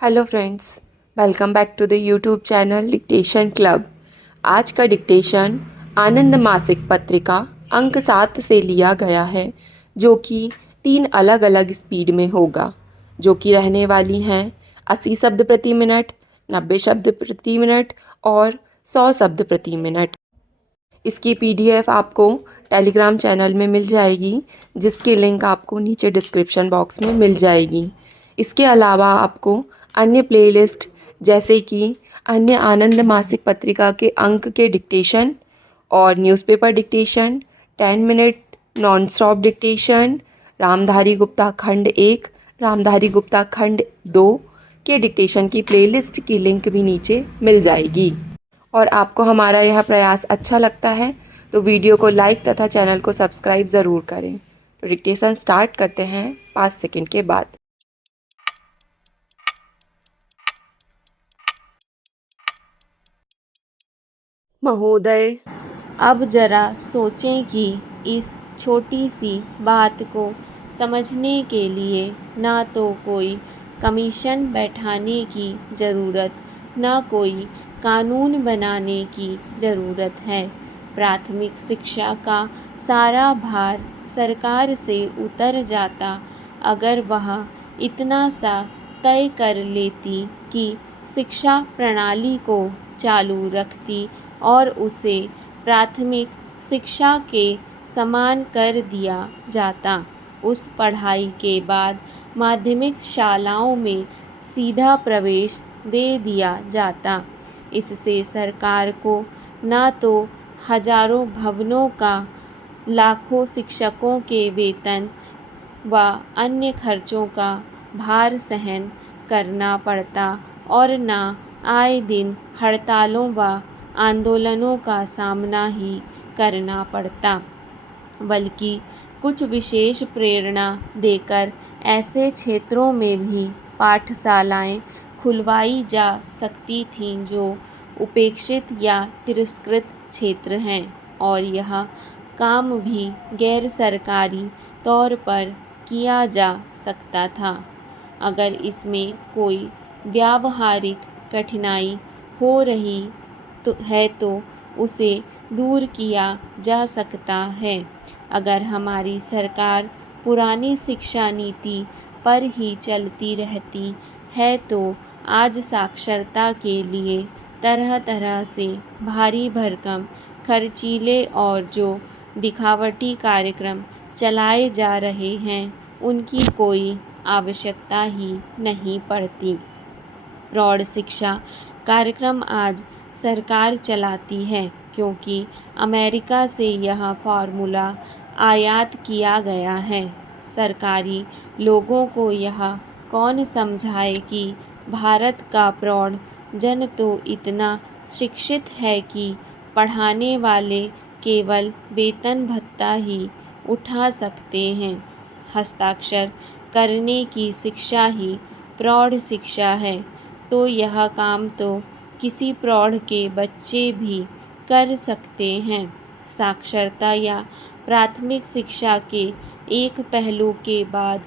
Hello friends, welcome back to the YouTube channel dictation club. आज का dictation आनंद मासिक पत्रिका अंक 7 से लिया गया है, जो कि 3 अलग अलग स्पीड में होगा, जो कि रहने वाली हैं 80 शब्द प्रति मिनट, 90 शब्द प्रति मिनट और 100 शब्द प्रति मिनट। इसकी पीडीएफ आपको टेलीग्राम चैनल में मिल जाएगी, जिसकी लिंक आपको नीचे डिस्क्रिप्शन बॉक्स में मिल जाएगी। इसके अलावा आपको अन्य प्लेलिस्ट जैसे कि अन्य आनंद मासिक पत्रिका के अंक के डिक्टेशन और newspaper dictation, 10 minute non stop dictation, Ramdhari Gupta खंड 1, रामधारी गुप्ता खंड 2 के डिक्टेशन की प्लेलिस्ट की लिंक भी नीचे मिल जाएगी। और आपको हमारा यह प्रयास अच्छा लगता है तो वीडियो को लाइक तथा चैनल को सब्सक्राइब ज़रूर करें। तो डिक्टेशन स्टार्ट करते हैं 5 सेकंड के बाद। महोदय, अब जरा सोचें कि इस छोटी सी बात को समझने के लिए ना तो कोई कमीशन बैठाने की ज़रूरत, ना कोई कानून बनाने की ज़रूरत है। प्राथमिक शिक्षा का सारा भार सरकार से उतर जाता अगर वह इतना सा तय कर लेती कि शिक्षा प्रणाली को चालू रखती और उसे प्राथमिक शिक्षा के समान कर दिया जाता। उस पढ़ाई के बाद माध्यमिक शालाओं में सीधा प्रवेश दे दिया जाता। इससे सरकार को ना तो हजारों भवनों का, लाखों शिक्षकों के वेतन व अन्य खर्चों का भार सहन करना पड़ता और ना आए दिन हड़तालों व आंदोलनों का सामना ही करना पड़ता, बल्कि कुछ विशेष प्रेरणा देकर ऐसे क्षेत्रों में भी पाठशालाएं खुलवाई जा सकती थीं जो उपेक्षित या तिरस्कृत क्षेत्र हैं, और यह काम भी गैर सरकारी तौर पर किया जा सकता था। अगर इसमें कोई व्यावहारिक कठिनाई हो रही तो उसे दूर किया जा सकता है। अगर हमारी सरकार पुरानी शिक्षा नीति पर ही चलती रहती है तो आज साक्षरता के लिए तरह तरह से भारी भरकम, खर्चीले और जो दिखावटी कार्यक्रम चलाए जा रहे हैं उनकी कोई आवश्यकता ही नहीं पड़ती। प्रौढ़ शिक्षा कार्यक्रम आज सरकार चलाती है क्योंकि अमेरिका से यह फार्मूला आयात किया गया है। सरकारी लोगों को यह कौन समझाए कि भारत का प्रौढ़ जन तो इतना शिक्षित है कि पढ़ाने वाले केवल वेतन भत्ता ही उठा सकते हैं। हस्ताक्षर करने की शिक्षा ही प्रौढ़ शिक्षा है, तो यह काम तो किसी प्रौढ़ के बच्चे भी कर सकते हैं। साक्षरता या प्राथमिक शिक्षा के एक पहलू के बाद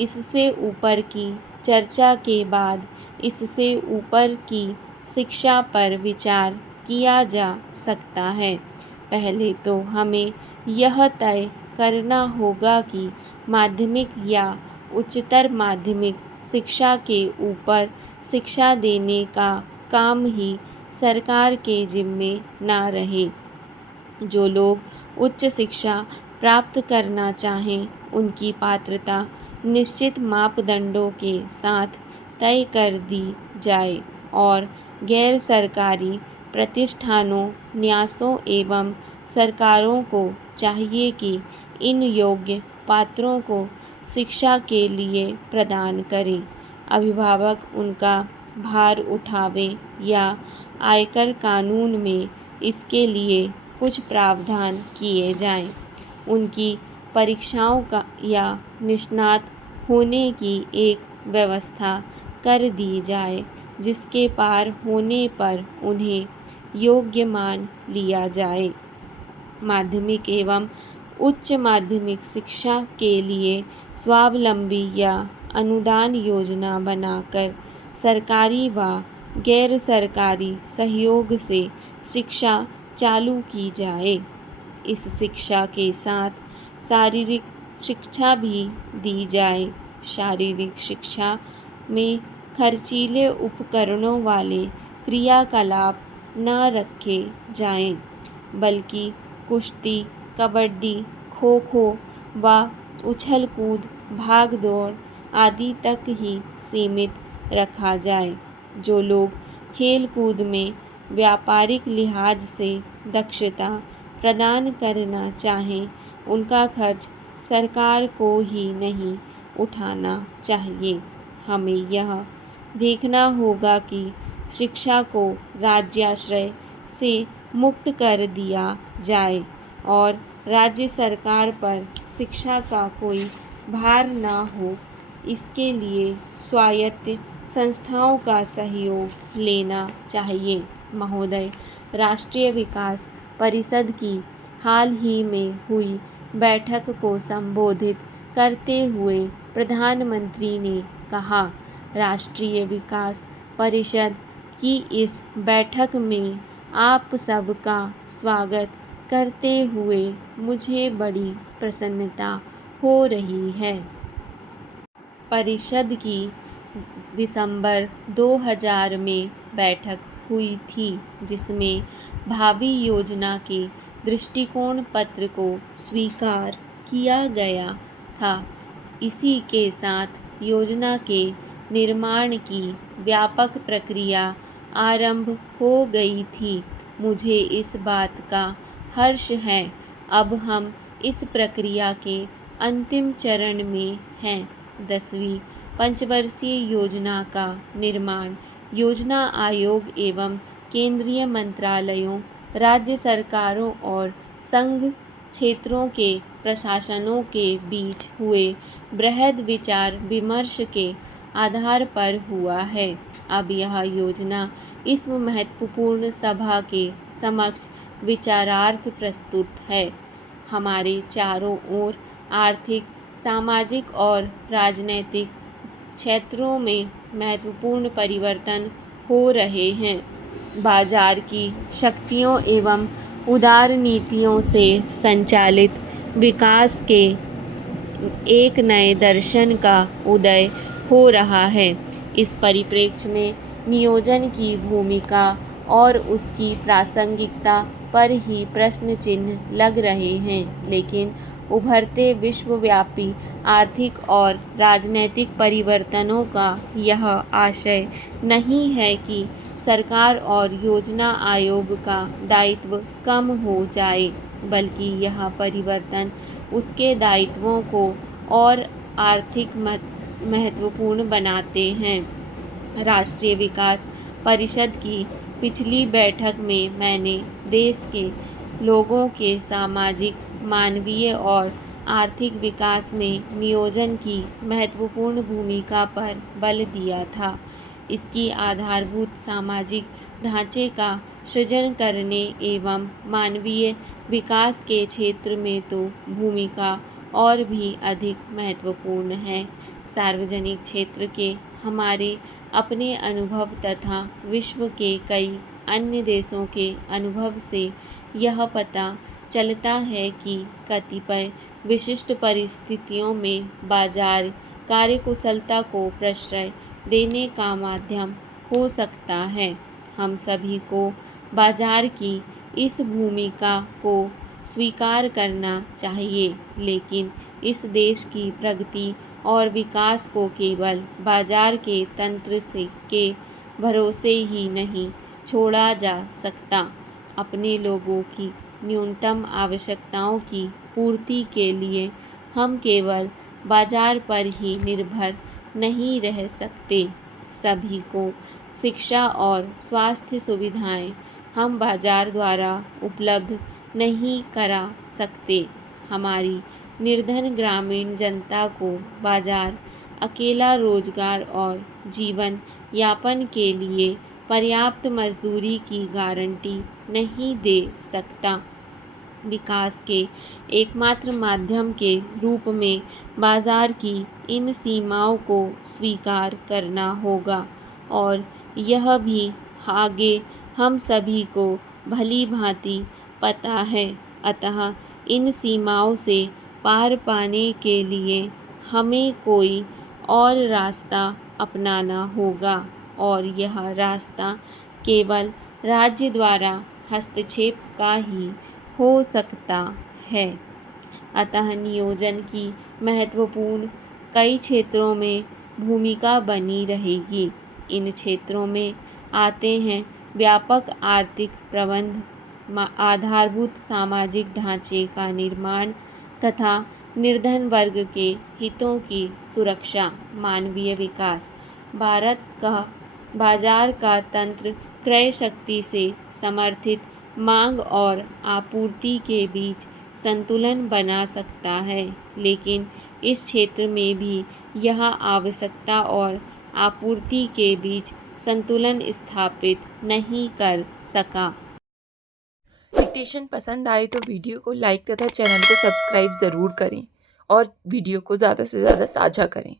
इससे ऊपर की चर्चा के बाद इससे ऊपर की शिक्षा पर विचार किया जा सकता है। पहले तो हमें यह तय करना होगा कि माध्यमिक या उच्चतर माध्यमिक शिक्षा के ऊपर शिक्षा देने का काम ही सरकार के जिम्मे ना रहे। जो लोग उच्च शिक्षा प्राप्त करना चाहें उनकी पात्रता निश्चित मापदंडों के साथ तय कर दी जाए और गैर सरकारी प्रतिष्ठानों, न्यासों एवं सरकारों को चाहिए कि इन योग्य पात्रों को शिक्षा के लिए प्रदान करें। अभिभावक उनका भार उठावें या आयकर कानून में इसके लिए कुछ प्रावधान किए जाएं। उनकी परीक्षाओं का या निष्णात होने की एक व्यवस्था कर दी जाए, जिसके पार होने पर उन्हें योग्य मान लिया जाए। माध्यमिक एवं उच्च माध्यमिक शिक्षा के लिए स्वावलंबी या अनुदान योजना बनाकर सरकारी व गैर सरकारी सहयोग से शिक्षा चालू की जाए। इस शिक्षा के साथ शारीरिक शिक्षा भी दी जाए। शारीरिक शिक्षा में खर्चीले उपकरणों वाले क्रियाकलाप न रखे जाएं, बल्कि कुश्ती, कबड्डी, खो खो व उछल कूद, भाग दौड़ आदि तक ही सीमित रखा जाए। जो लोग खेल कूद में व्यापारिक लिहाज से दक्षता प्रदान करना चाहें, उनका खर्च सरकार को ही नहीं उठाना चाहिए। हमें यह देखना होगा कि शिक्षा को राज्याश्रय से मुक्त कर दिया जाए और राज्य सरकार पर शिक्षा का कोई भार न हो। इसके लिए स्वायत्त संस्थाओं का सहयोग लेना चाहिए। महोदय, राष्ट्रीय विकास परिषद की हाल ही में हुई बैठक को संबोधित करते हुए प्रधानमंत्री ने कहा, राष्ट्रीय विकास परिषद की इस बैठक में आप सबका स्वागत करते हुए मुझे बड़ी प्रसन्नता हो रही है। परिषद की दिसंबर 2000 में बैठक हुई थी, जिसमें भावी योजना के दृष्टिकोण पत्र को स्वीकार किया गया था। इसी के साथ योजना के निर्माण की व्यापक प्रक्रिया आरंभ हो गई थी। मुझे इस बात का हर्ष है। अब हम इस प्रक्रिया के अंतिम चरण में हैं। 10वीं पंचवर्षीय योजना का निर्माण योजना आयोग एवं केंद्रीय मंत्रालयों, राज्य सरकारों और संघ क्षेत्रों के प्रशासनों के बीच हुए बृहद विचार विमर्श के आधार पर हुआ है। अब यह योजना इस महत्वपूर्ण सभा के समक्ष विचारार्थ प्रस्तुत है। हमारे चारों ओर आर्थिक, सामाजिक और राजनैतिक क्षेत्रों में महत्वपूर्ण परिवर्तन हो रहे हैं। बाजार की शक्तियों एवं उदार नीतियों से संचालित विकास के एक नए दर्शन का उदय हो रहा है। इस परिप्रेक्ष्य में नियोजन की भूमिका और उसकी प्रासंगिकता पर ही प्रश्न चिन्ह लग रहे हैं, लेकिन उभरते विश्वव्यापी आर्थिक और राजनैतिक परिवर्तनों का यह आशय नहीं है कि सरकार और योजना आयोग का दायित्व कम हो जाए, बल्कि यह परिवर्तन उसके दायित्वों को और आर्थिक महत्वपूर्ण बनाते हैं। राष्ट्रीय विकास परिषद की पिछली बैठक में मैंने देश के लोगों के सामाजिक, मानवीय और आर्थिक विकास में नियोजन की महत्वपूर्ण भूमिका पर बल दिया था। इसकी आधारभूत सामाजिक ढांचे का सृजन करने एवं मानवीय विकास के क्षेत्र में तो भूमिका और भी अधिक महत्वपूर्ण है। सार्वजनिक क्षेत्र के हमारे अपने अनुभव तथा विश्व के कई अन्य देशों के अनुभव से यह पता चलता है कि कतिपय विशिष्ट परिस्थितियों में बाजार कार्यकुशलता को प्रश्रय देने का माध्यम हो सकता है। हम सभी को बाजार की इस भूमिका को स्वीकार करना चाहिए, लेकिन इस देश की प्रगति और विकास को केवल बाजार के तंत्र के भरोसे ही नहीं छोड़ा जा सकता। अपने लोगों की न्यूनतम आवश्यकताओं की पूर्ति के लिए हम केवल बाजार पर ही निर्भर नहीं रह सकते। सभी को शिक्षा और स्वास्थ्य सुविधाएं हम बाजार द्वारा उपलब्ध नहीं करा सकते। हमारी निर्धन ग्रामीण जनता को बाजार अकेला रोजगार और जीवन यापन के लिए पर्याप्त मजदूरी की गारंटी नहीं दे सकता। विकास के एकमात्र माध्यम के रूप में बाजार की इन सीमाओं को स्वीकार करना होगा। और यह भी आगे हम सभी को भली भांति पता है। अतः इन सीमाओं से पार पाने के लिए हमें कोई और रास्ता अपनाना होगा और यह रास्ता केवल राज्य द्वारा हस्तक्षेप का ही हो सकता है। अतः नियोजन की महत्वपूर्ण कई क्षेत्रों में भूमिका बनी रहेगी। इन क्षेत्रों में आते हैं व्यापक आर्थिक प्रबंध, आधारभूत सामाजिक ढांचे का निर्माण तथा निर्धन वर्ग के हितों की सुरक्षा, मानवीय विकास। भारत का बाजार का तंत्र क्रय शक्ति से समर्थित मांग और आपूर्ति के बीच संतुलन बना सकता है, लेकिन इस क्षेत्र में भी यह आवश्यकता और आपूर्ति के बीच संतुलन स्थापित नहीं कर सका। डिक्टेशन पसंद आए तो वीडियो को लाइक तथा चैनल को सब्सक्राइब ज़रूर करें और वीडियो को ज़्यादा से ज़्यादा साझा करें।